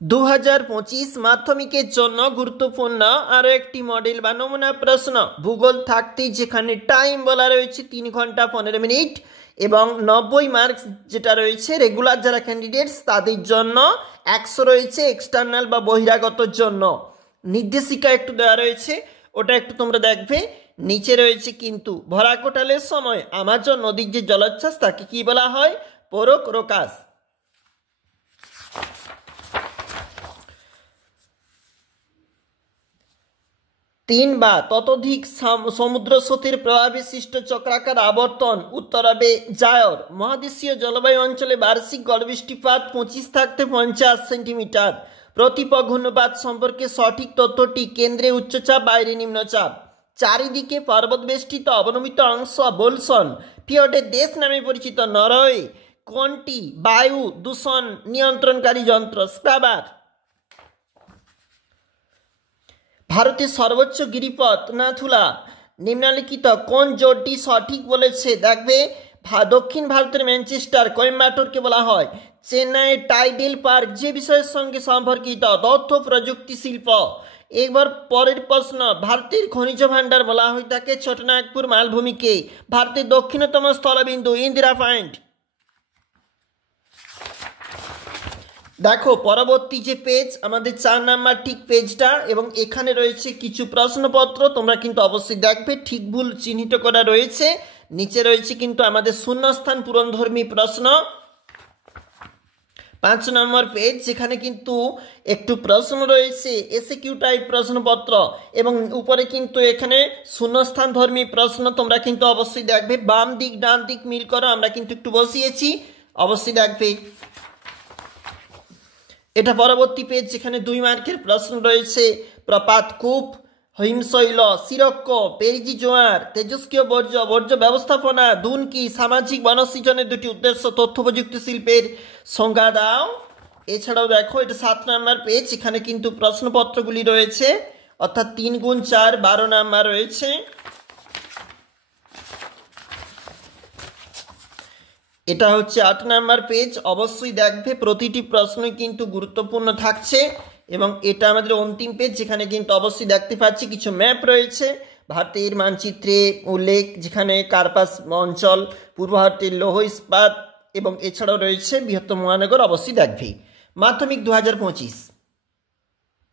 2025 মাধ্যমিকের জন্য গুরুত্বপূর্ণ আরও একটি মডেল বা নমুনা প্রশ্ন ভূগোল থাকতে, যেখানে টাইম বলা রয়েছে 3 ঘন্টা 15 মিনিট এবং 90 মার্কস যেটা রয়েছে রেগুলার যারা ক্যান্ডিডেটস তাদের জন্য, 100 রয়েছে এক্সটার্নাল বা বহিরাগতর জন্য। নির্দেশিকা একটু দেওয়া রয়েছে, ওটা একটু তোমরা দেখবে। নিচে রয়েছে কিন্তু ভরা কোটালের সময় আমাজন নদীর যে জলোচ্ছ্বাস তাকে কি বলা হয়? পোরোক্রোকাস। 3 বা ততোধিক সমুদ্র স্রোতের প্রভাবে সৃষ্ট চক্রাকার আবর্তন উত্তরাবে জায়র মহাদেশীয় জলবায়ু অঞ্চলে বার্ষিক গড় বৃষ্টিপাত 25 থাকতে 50 সেন্টিমিটার। প্রতিপ ঘূর্ণপাত সম্পর্কে সঠিক তথ্যটি: কেন্দ্রে উচ্চচাপ, বাইরে নিম্নচাপ। চারিদিকে পর্বত বেষ্টিত অবনমিত অংশ বোলসন ফিয়র্ডের দেশ নামে পরিচিত। নরওয়ে কোনটি বায়ু দূষণ নিয়ন্ত্রণকারী যন্ত্র? স্ক্রাবার। ভারতের সর্বোচ্চ গিরিপথ নাথুলা। নিম্নলিখিত কোন জোটটি সঠিক বলেছে? দেখবে, দক্ষিণ ভারতের ম্যানচেস্টার কোয়েম্বাটোরকে বলা হয়। চেন্নাইয়ের টাইডেল পার্ক যে বিষয়ের সঙ্গে সম্পর্কিত? তথ্য প্রযুক্তি শিল্প। একবার পরের প্রশ্ন, ভারতের খনিজ ভাণ্ডার বলা হয় থাকে ছোটনাগপুর মালভূমিকে। ভারতের দক্ষিণতম স্থলবিন্দু ইন্দিরা পয়েন্ট। দেখো পরবর্তী যে পেজ আমাদের 4 নাম্বার ঠিক পেজটা, এবং এখানে রয়েছে কিছু প্রশ্নপত্র, তোমরা কিন্তু অবশ্যই দেখবে, ঠিক ভুল চিহ্নিত করা রয়েছে। নিচে রয়েছে কিন্তু আমাদের শূন্যস্থান পূরণধর্মী প্রশ্ন। 5 নম্বর পেজ, যেখানে কিন্তু একটু প্রশ্ন রয়েছে এসএকিউ টাইপ প্রশ্নপত্র, এবং উপরে কিন্তু এখানে শূন্যস্থান ধর্মী প্রশ্ন, তোমরা কিন্তু অবশ্যই দেখবে। বাম দিক ডান দিক মিল করো, আমরা কিন্তু একটু বসিয়েছি, অবশ্যই দেখবে। এটা পরবর্তী পেজ, যেখানে 2 মার্কের প্রশ্ন রয়েছে। প্রপাত কূপ, হিমশৈল, সিরক্ষ, পেরিজি জোয়ার, তেজস্ক্রিয় বর্জ্য, বর্জ্য ব্যবস্থাপনা, দুন কি, সামাজিক বনসৃজনের 2টি উদ্দেশ্য, তথ্য প্রযুক্তি শিল্পের সংজ্ঞা দাও। এছাড়াও দেখো এটা 7 নাম্বার পেজ, এখানে কিন্তু প্রশ্নপত্রগুলি রয়েছে, অর্থাৎ 3 গুণ 4 12 নাম্বার রয়েছে। এটা হচ্ছে 8 নাম্বার পেজ, অবশ্যই দেখবে, প্রতিটি প্রশ্নই কিন্তু গুরুত্বপূর্ণ থাকছে। এবং এটা আমাদের অন্তিম পেজ, যেখানে কিন্তু অবশ্যই দেখতে পাচ্ছি কিছু ম্যাপ রয়েছে ভারতের মানচিত্রে উল্লেখ, যেখানে কার্পাস অঞ্চল, পূর্ব ভারতের লৌহ ইস্পাত, এবং এছাড়াও রয়েছে বৃহত্তম মহানগর, অবশ্যই দেখবে। মাধ্যমিক 2025।